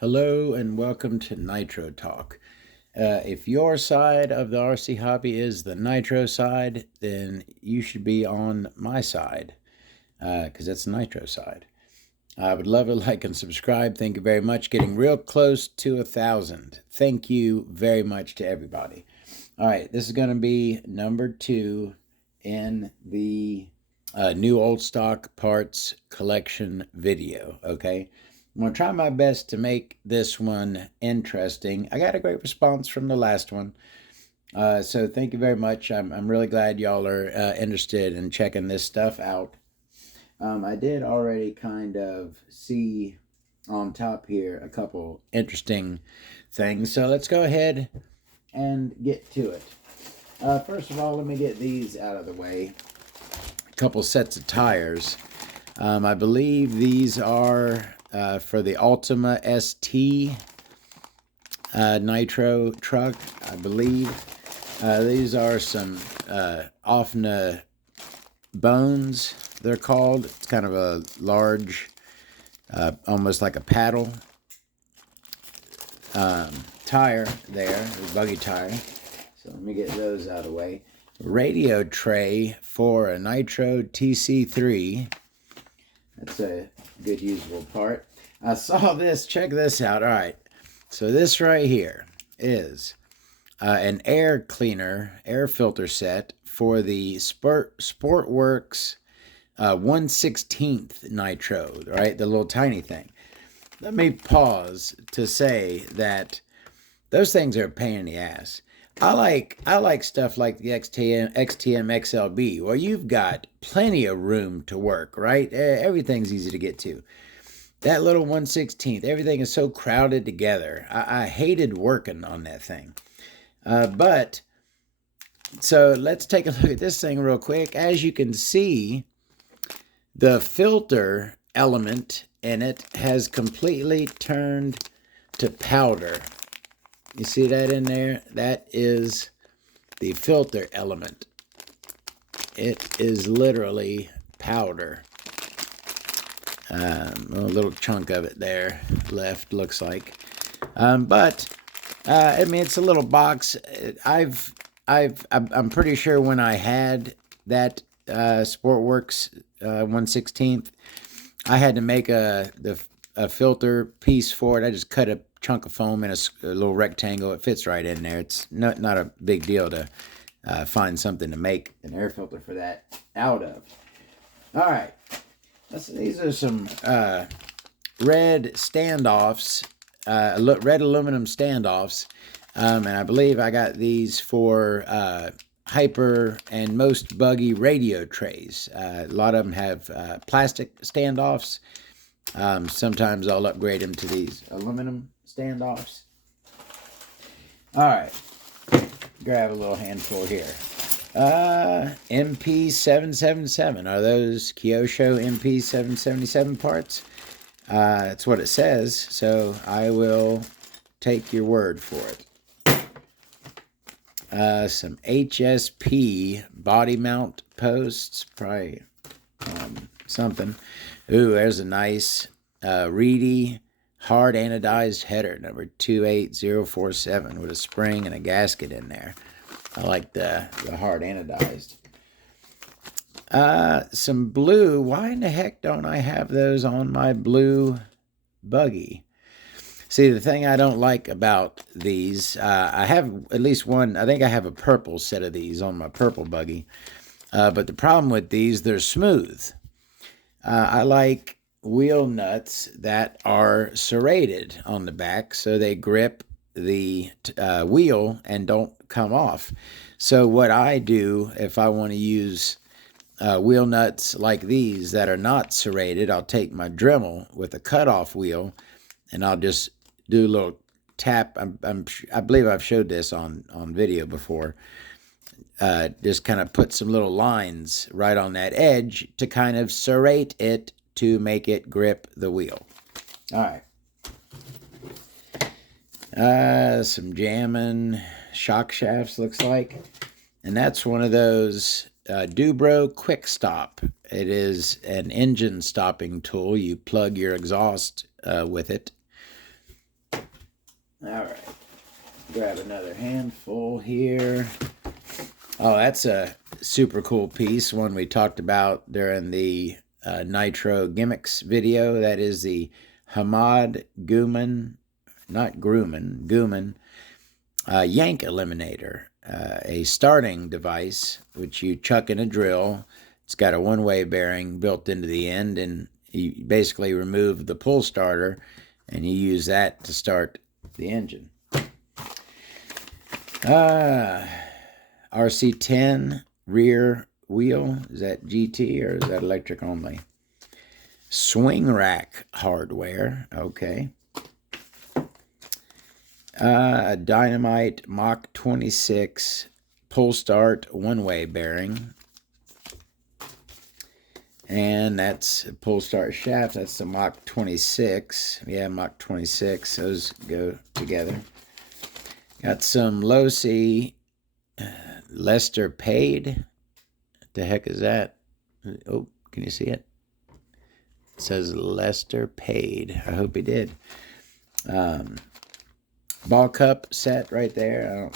Hello and welcome to Nitro Talk. If your side of the RC hobby is the nitro side, then you should be on my side because that's the nitro side. I would love a like and subscribe. Thank you very much. Getting real close to 1,000. Thank you very much to everybody. All right, this is going to be number 2 in the new old stock parts collection video. Okay. I'm going to try my best to make this one interesting. I got a great response from the last one. So thank you very much. I'm really glad y'all are interested in checking this stuff out. I did already kind of see on top here a couple interesting things. So let's go ahead and get to it. First of all, let me get these out of the way. A couple sets of tires. I believe these are for the Ultima ST Nitro truck, I believe. These are some OFNA bones, they're called. It's kind of a large, almost like a paddle tire there, a buggy tire. So let me get those out of the way. Radio tray for a Nitro TC3. That's a good usable part. I saw this. Check this out. All right. So this right here is an air cleaner, air filter set for the Sportworks 1/16th Nitro, right? The little tiny thing. Let me pause to say that those things are a pain in the ass. I like stuff like the XTM XLB, where you've got plenty of room to work, right? Everything's easy to get to. That little 1/16th, everything is so crowded together. I hated working on that thing. But so let's take a look at this thing real quick. As you can see, the filter element in it has completely turned to powder. You see that in there? That is the filter element. It is literally powder. A little chunk of it there left, looks like. But I mean, it's a little box. I'm pretty sure when I had that Sportworks 1/16th, I had to make a filter piece for it. I just cut a chunk of foam in a little rectangle. It fits right in there. It's not a big deal to find something to make an air filter for that out of. All right. These are some red standoffs, red aluminum standoffs. And I believe I got these for hyper and most buggy radio trays. A lot of them have plastic standoffs. Sometimes I'll upgrade them to these aluminum standoffs. All right, grab a little handful here. MP777. Are those Kyosho MP777 parts? That's what it says, so I will take your word for it. Some HSP body mount posts, probably something. Ooh, there's a nice reedy hard anodized header, number 28047, with a spring and a gasket in there. I like the hard anodized. Some blue. Why in the heck don't I have those on my blue buggy? See, the thing I don't like about these, I have at least one. I think I have a purple set of these on my purple buggy. But the problem with these, they're smooth. I like wheel nuts that are serrated on the back so they grip the wheel and don't come off. So what I do if I want to use wheel nuts like these that are not serrated, I'll take my Dremel with a cutoff wheel and I'll just do a little tap. I believe I've showed this on video before. Just kind of put some little lines right on that edge to kind of serrate it to make it grip the wheel. All right. Some jamming shock shafts, looks like. And that's one of those Dubro Quick Stop. It is an engine stopping tool. You plug your exhaust with it. All right. Grab another handful here. Oh, that's a super cool piece, one we talked about during the Nitro Gimmicks video. That is the Hamad Guman, not Grumman, Guman yank eliminator, a starting device which you chuck in a drill. It's got a one-way bearing built into the end, and you basically remove the pull starter, and you use that to start the engine. RC10 rear wheel. Is that GT or is that electric only? Swing rack hardware. Okay. A Dynamite Mach 26 pull start one-way bearing. And that's a pull start shaft. That's the Mach 26. Yeah, Mach 26. Those go together. Got some low C Lester Paid. What the heck is that? Oh, can you see it? It says Lester Paid. I hope he did. Ball cup set right there.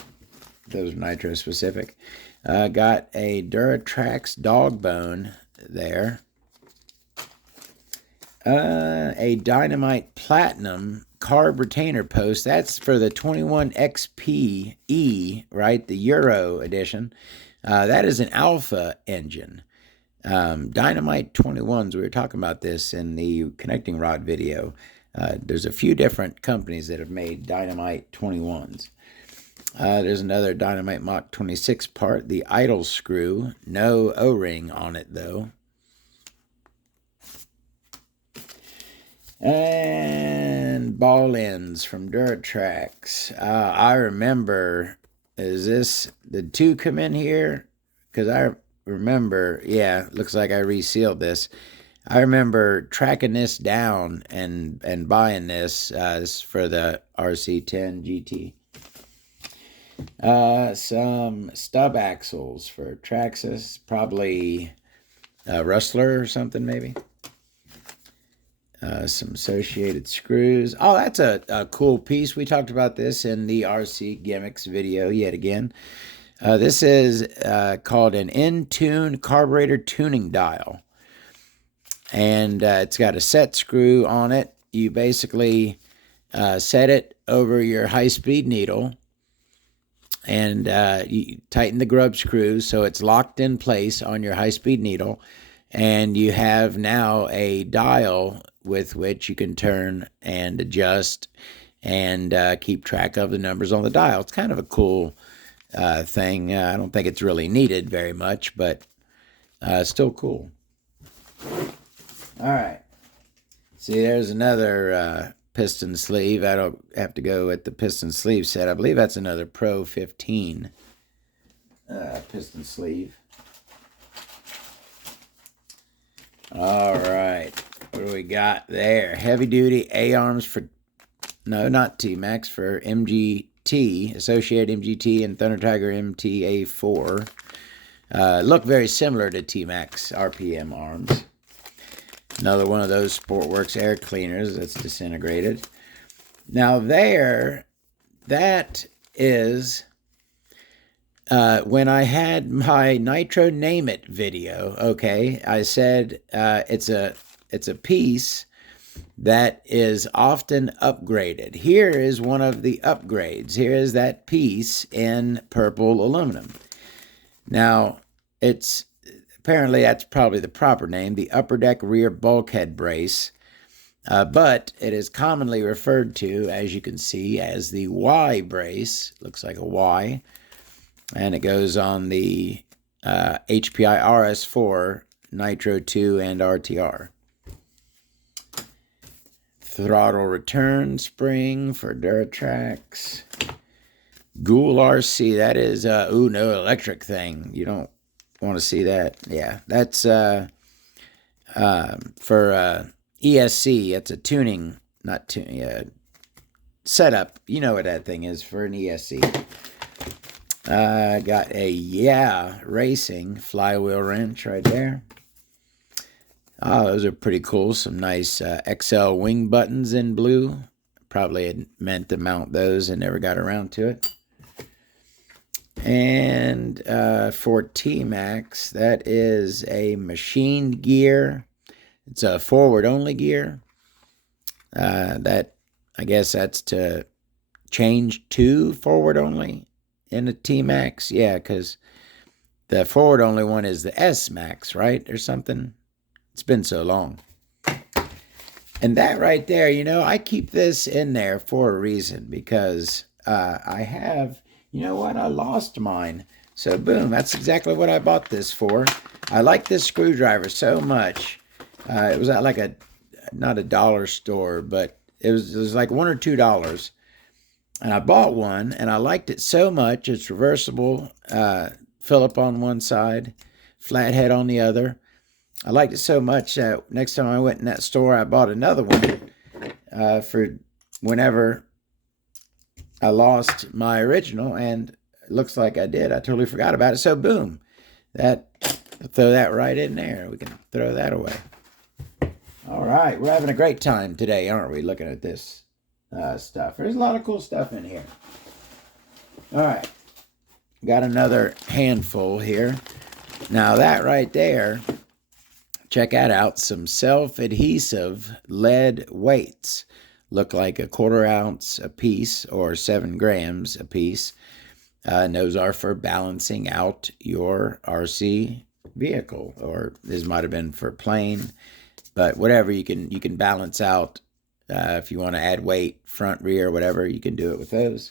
Those are nitro specific. Got a Duratrax dog bone there. A Dynamite Platinum carb retainer post. That's for the 21XP-E, right? The Euro edition. That is an alpha engine. Dynamite 21s, we were talking about this in the connecting rod video. There's a few different companies that have made Dynamite 21s. There's another Dynamite Mach 26 part, the idle screw. No O-ring on it, though. And ball ends from Duratrax. I remember, did two come in here? Because I remember, yeah, looks like I resealed this. I remember tracking this down and buying this. This is for the RC10 GT. Some stub axles for Traxxas, probably Rustler or something maybe. Some associated screws. Oh, that's a cool piece. We talked about this in the RC Gimmicks video yet again. This is called an in-tune carburetor tuning dial. And it's got a set screw on it. You basically set it over your high-speed needle, and you tighten the grub screw so it's locked in place on your high-speed needle, and you have now a dial with which you can turn and adjust and keep track of the numbers on the dial. It's kind of a cool thing. I don't think it's really needed very much, but still cool. All right. See, there's another piston sleeve. I don't have to go with the piston sleeve set. I believe that's another Pro 15 piston sleeve. All right. What do we got there? Heavy duty A-arms for, no, not T-Max, for MGT, Associated MGT and Thunder Tiger MTA4. Look very similar to T-Max RPM arms. Another one of those Sportworks air cleaners that's disintegrated. Now that is when I had my Nitro Name It video, okay, I said it's a piece that is often upgraded. Here is one of the upgrades. Here is that piece in purple aluminum. Now, apparently that's probably the proper name, the upper deck rear bulkhead brace, but it is commonly referred to, as you can see, as the Y brace. Looks like a Y, and it goes on the HPI RS4, Nitro 2, and RTR. Throttle return spring for Duratrax. Ghoul RC, that is, no electric thing. You don't want to see that. Yeah, that's for ESC. It's a tuning, not tuning, setup. You know what that thing is for an ESC. Got a Racing flywheel wrench right there. Oh, those are pretty cool. Some nice XL wing buttons in blue. probably had meant to mount those and never got around to it. And for T-Max, that is a machined gear. It's a forward-only gear. That, I guess that's to change to forward-only in a T-Max. Yeah, because the forward-only one is the S-Max, right? Or something. It's been so long. And that right there, you know, I keep this in there for a reason, because I have, you know what, I lost mine. So boom, that's exactly what I bought this for. I like this screwdriver so much. It was at like not a dollar store, but it was like $1 or $2. And I bought one, and I liked it so much. It's reversible, Phillip on one side, flathead on the other. I liked it so much that next time I went in that store, I bought another one for whenever I lost my original, and it looks like I did. I totally forgot about it. So boom, I'll throw that right in there. We can throw that away. All right, we're having a great time today, aren't we, looking at this stuff. There's a lot of cool stuff in here. All right, got another handful here. Now that right there, check that out, some self-adhesive lead weights. Look like a 1/4 ounce a piece or 7 grams a piece. And those are for balancing out your RC vehicle, or this might have been for plane, but whatever, you can balance out. If you want to add weight, front, rear, whatever, you can do it with those.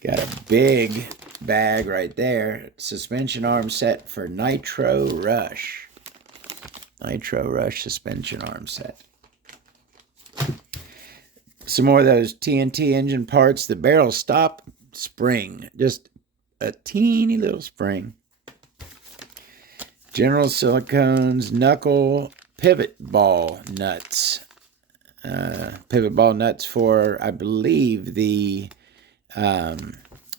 Got a big bag right there. Suspension arm set for Nitro Rush. Nitro Rush suspension arm set. Some more of those TNT engine parts. The barrel stop spring. Just a teeny little spring. General Silicones knuckle pivot ball nuts. Pivot ball nuts for, I believe, the,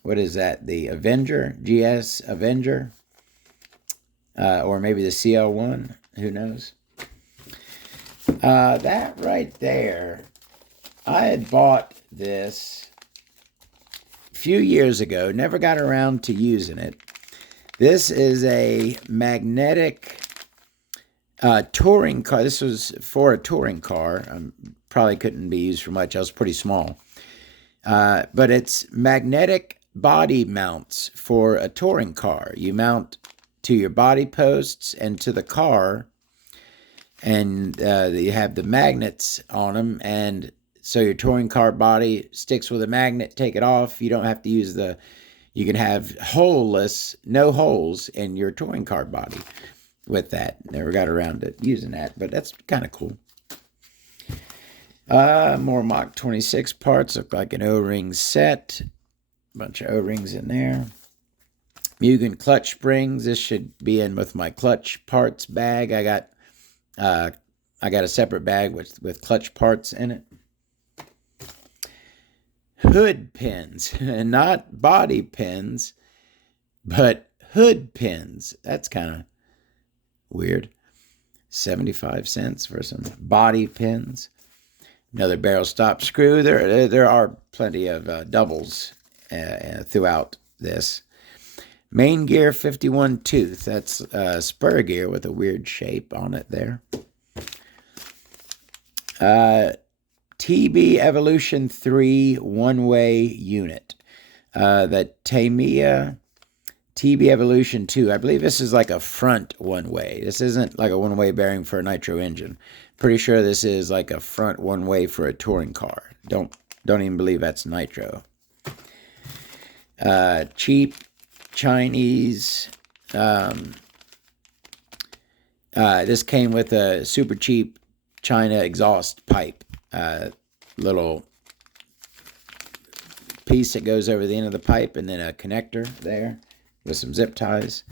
what is that? The Avenger, GS Avenger. Or maybe the CL1. Who knows? That right there, I had bought this a few years ago, never got around to using it. This is a magnetic touring car. This was for a touring car. Probably couldn't be used for much. I was pretty small. But it's magnetic body mounts for a touring car. You mount to your body posts and to the car, and you have the magnets on them, and so your touring car body sticks with a magnet. Take it off. You don't have to use you can have no holes in your touring car body with that. Never got around to using that, but that's kind of cool. More Mach 26 parts. Look like an O-ring set. Bunch of O-rings in there. Mugen clutch springs. This should be in with my clutch parts bag. I got a separate bag with clutch parts in it. Hood pins, not body pins, but hood pins. That's kind of weird. 75 cents for some body pins. Another barrel stop screw. There are plenty of doubles throughout this. Main gear 51 tooth. That's spur gear with a weird shape on it there. TB Evolution 3 one-way unit. The Tamiya TB Evolution 2. I believe this is like a front one-way. This isn't like a one-way bearing for a nitro engine. Pretty sure this is like a front one-way for a touring car. Don't even believe that's nitro. Cheap Chinese. This came with a super cheap China exhaust pipe. Little piece that goes over the end of the pipe, and then a connector there with some zip ties.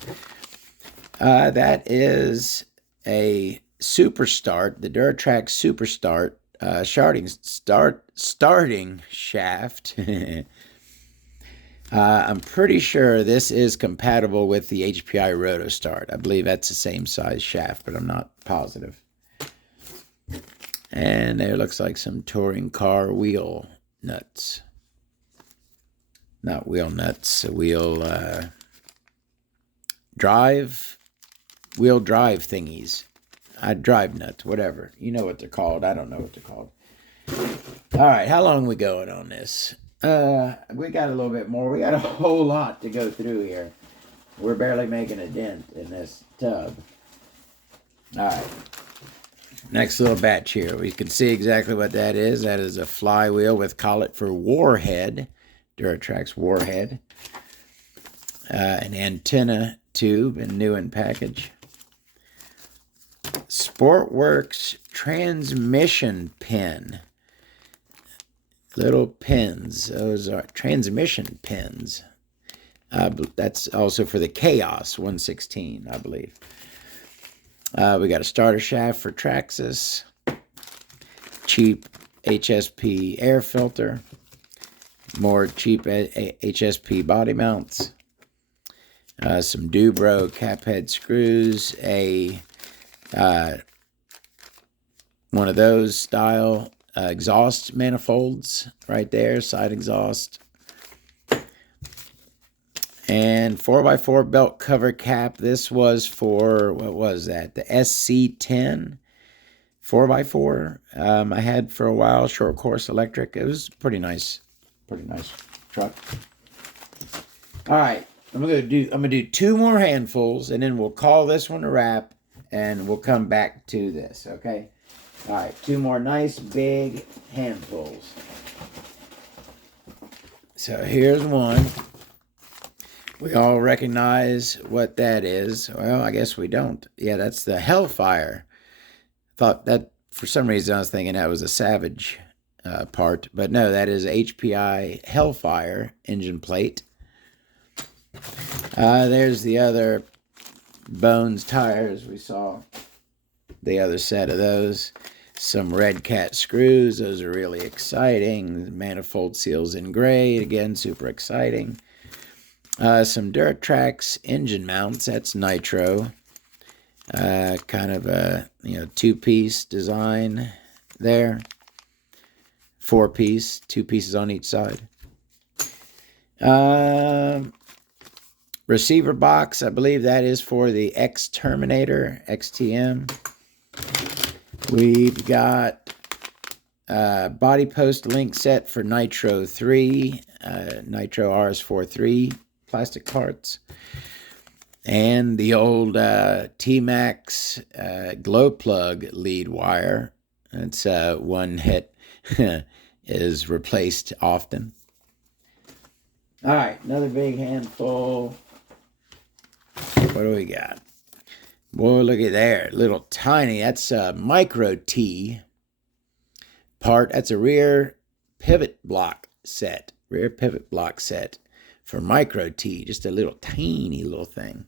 That is a Super Start, the Duratrack Super Start starting shaft. I'm pretty sure this is compatible with the HPI Rotostart. I believe that's the same size shaft, but I'm not positive. And there looks like some touring car wheel nuts. Not wheel nuts, wheel drive thingies. Drive nuts, whatever. You know what they're called. I don't know what they're called. All right, how long are we going on this? We got a little bit more. We got a whole lot to go through here. We're barely making a dent in this tub. All right. Next little batch here. We can see exactly what that is. That is a flywheel with collet for Warhead. Duratrax Warhead. An antenna tube and new in package. Sportworks transmission pin. Little pins. Those are transmission pins. That's also for the Chaos 116, I believe. We got a starter shaft for Traxxas. Cheap HSP air filter. More cheap HSP body mounts. Some Dubro cap head screws. One of those style exhaust manifolds right there, side exhaust. And 4x4 belt cover cap. This was for, what was that? The SC10 4x4 I had for a while, short course electric. It was pretty nice truck. All right, I'm gonna do 2 more handfuls, and then we'll call this one a wrap, and we'll come back to this. Okay. All right, 2 more nice big handfuls. So here's one. We all recognize what that is. Well, I guess we don't. Yeah, that's the Hellfire. Thought that, for some reason, I was thinking that was a Savage part. But no, that is HPI Hellfire engine plate. There's the other Bones tires. We saw the other set of those. Some Red Cat screws. Those are really exciting. Manifold seals in gray. Again, super exciting. Some Duratrax engine mounts. That's nitro. Kind of a 2-piece design there. 4-piece, 2 pieces on each side. Receiver box. I believe that is for the X Terminator XTM. We've got body post link set for Nitro 3, Nitro RS43 plastic parts, and the old T-Max glow plug lead wire. It's one that is replaced often. All right, another big handful. What do we got? Boy, look at there. Little tiny. That's a micro T part. That's a rear pivot block set. Rear pivot block set for micro T. Just a little tiny little thing.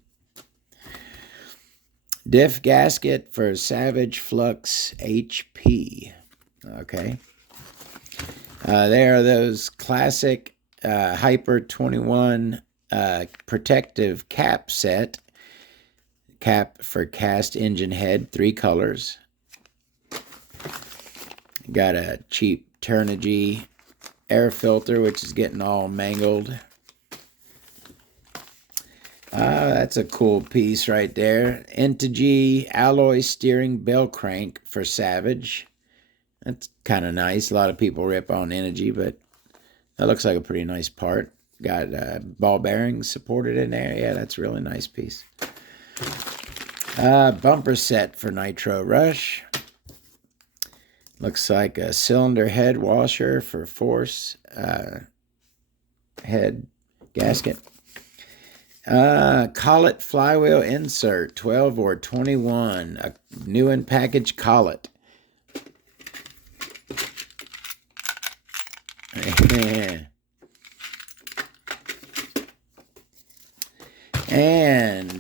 Diff gasket for Savage Flux HP. Okay. There are those classic Hyper 21 protective cap set. Cap for cast engine head, 3 colors. Got a cheap Turnigy air filter, which is getting all mangled. That's a cool piece right there. Integy alloy steering bell crank for Savage. That's kind of nice. A lot of people rip on Integy, but that looks like a pretty nice part. Got ball bearings supported in there. Yeah, that's a really nice piece. Bumper set for Nitro Rush. Looks like a cylinder head washer for Force head gasket. Collet flywheel insert, 12 or 21. A new in package collet. And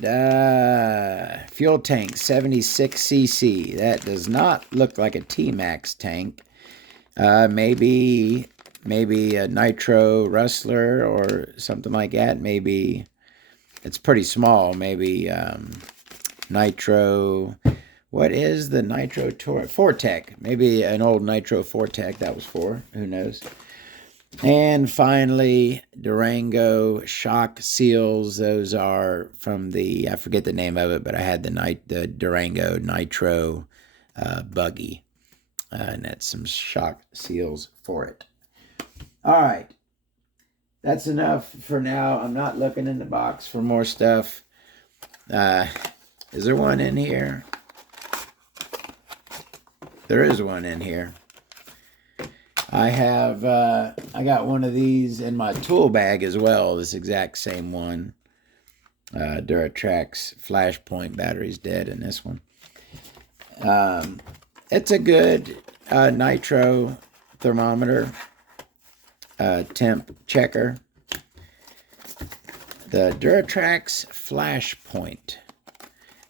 fuel tank, 76cc. That does not look like a T-Max tank. Maybe a Nitro Rustler or something like that. Maybe it's pretty small. Maybe Nitro What is the Nitro Fortec? Maybe an old Nitro Fortec that was for. Who knows? And finally, Durango shock seals. Those are from the, I forget the name of it, but I had the Durango Nitro buggy. And that's some shock seals for it. All right. That's enough for now. I'm not looking in the box for more stuff. Is there one in here? There is one in here. I got one of these in my tool bag as well. This exact same one. Duratrax Flashpoint battery's dead in this one. It's a good nitro thermometer. Temp checker. The Duratrax Flashpoint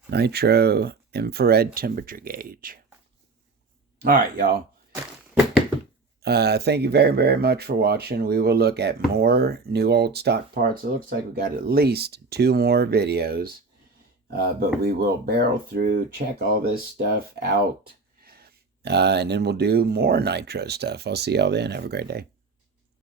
Nitro Infrared Temperature Gauge. All right, y'all. Thank you very, very much for watching. We will look at more new old stock parts. It looks like we got at least 2 more videos. But we will barrel through, check all this stuff out. And then we'll do more nitro stuff. I'll see y'all then. Have a great day.